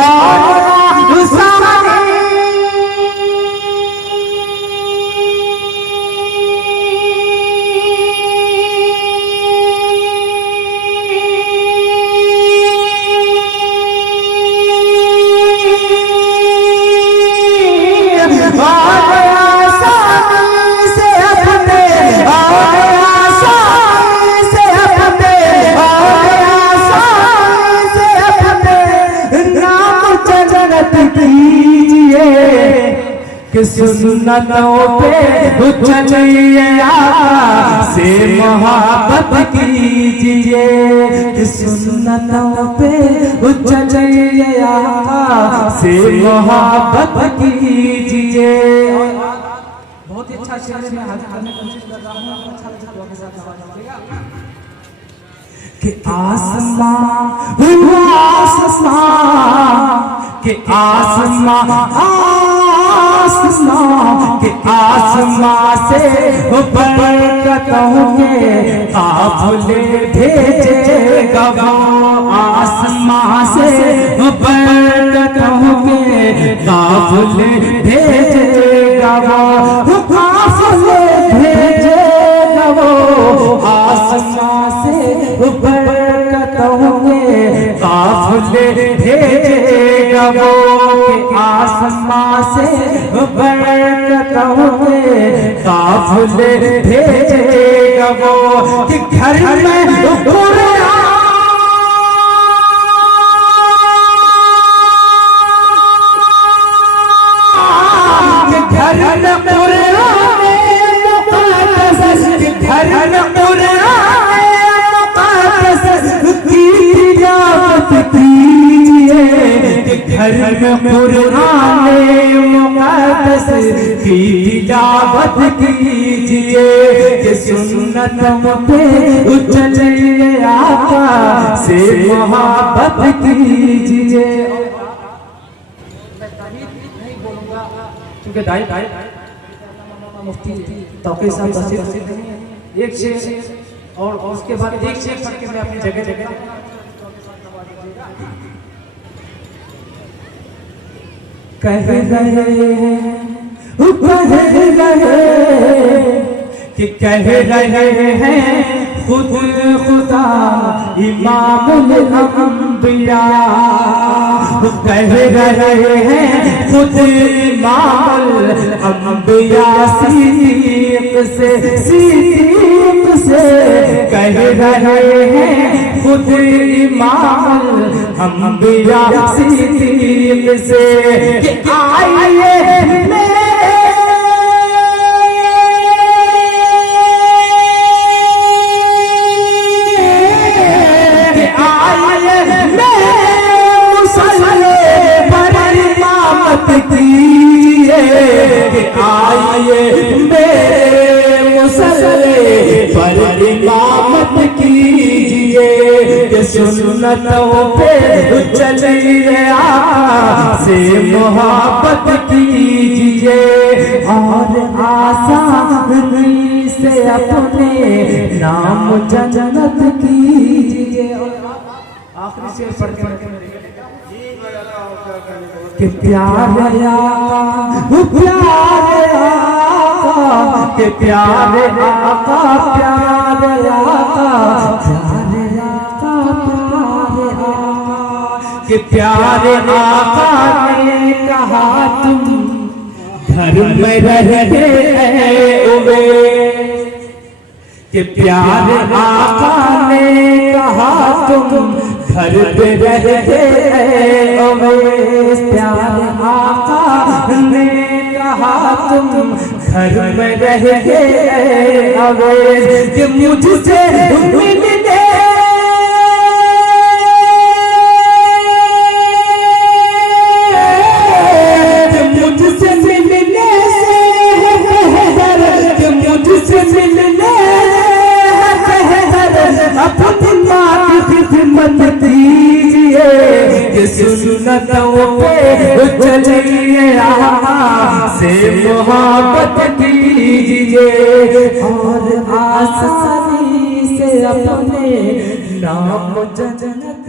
और कि सुन्नतों पे चलिए आका से मोहब्बत कीजिए, कि सुन्नतों पे चलिए आका से मोहब्बत कीजिए। बहुत ही अच्छा शेर में हाजिर करने की कोशिश कर रहा हूँ। अच्छा लगा दुआ के साथ आवाज दीजिएगा कि आसमां के आसमां से बरकतों के काफिले भेजेगा वो, आसमां से बरकतों के काफिले भेजेगा वो, काफिले भेजेगा वो, आसमां से बरकतों के काफिले भेजेगा वो, आसमां से बरकतों के काफिले भेजेगा वो, कि घर में कुरान घर में कुरान मुक़द्दस की तिलावत कीजिए, कि सुन्नतों पे चलिए आका से मोहब्बत कीजिए। नहीं बोलूँगा क्योंकि दाई मुफ्ती तौक़ीर साहब तशरीफ़ नहीं है। एक शेर और उसके बाद एक शेर पढ़ के मैं अपनी जगह कह रहे हैं खुद खुदा इमामुल अंबिया, कह रहे हैं खुद इमामुल अंबिया, सिद्दीक़ से कह रहे हैं खुद इमामुल अंबिया, सिद्दीक़ से कि आइए सुन्नतों पे चलिए आका से मोहब्बत कीजिए, और आसानी से अपने नाम जन्नत कीजिए। आखिरी शेर पढ़ के प्यारे आका के प्यारे आका प्यारे आका कि प्यारे आका ने कहा तुम घर में रहते हुए, कि प्यारे आका ने कहा तुम घर पे रहते हुए, प्यारे आका ने कहा तुम घर में रहते हुए, कि मुझसे मिलते सुन्नतों पे चलिए आका से मोहब्बत कीजिए, और आसानी से अपने नाम जन्नत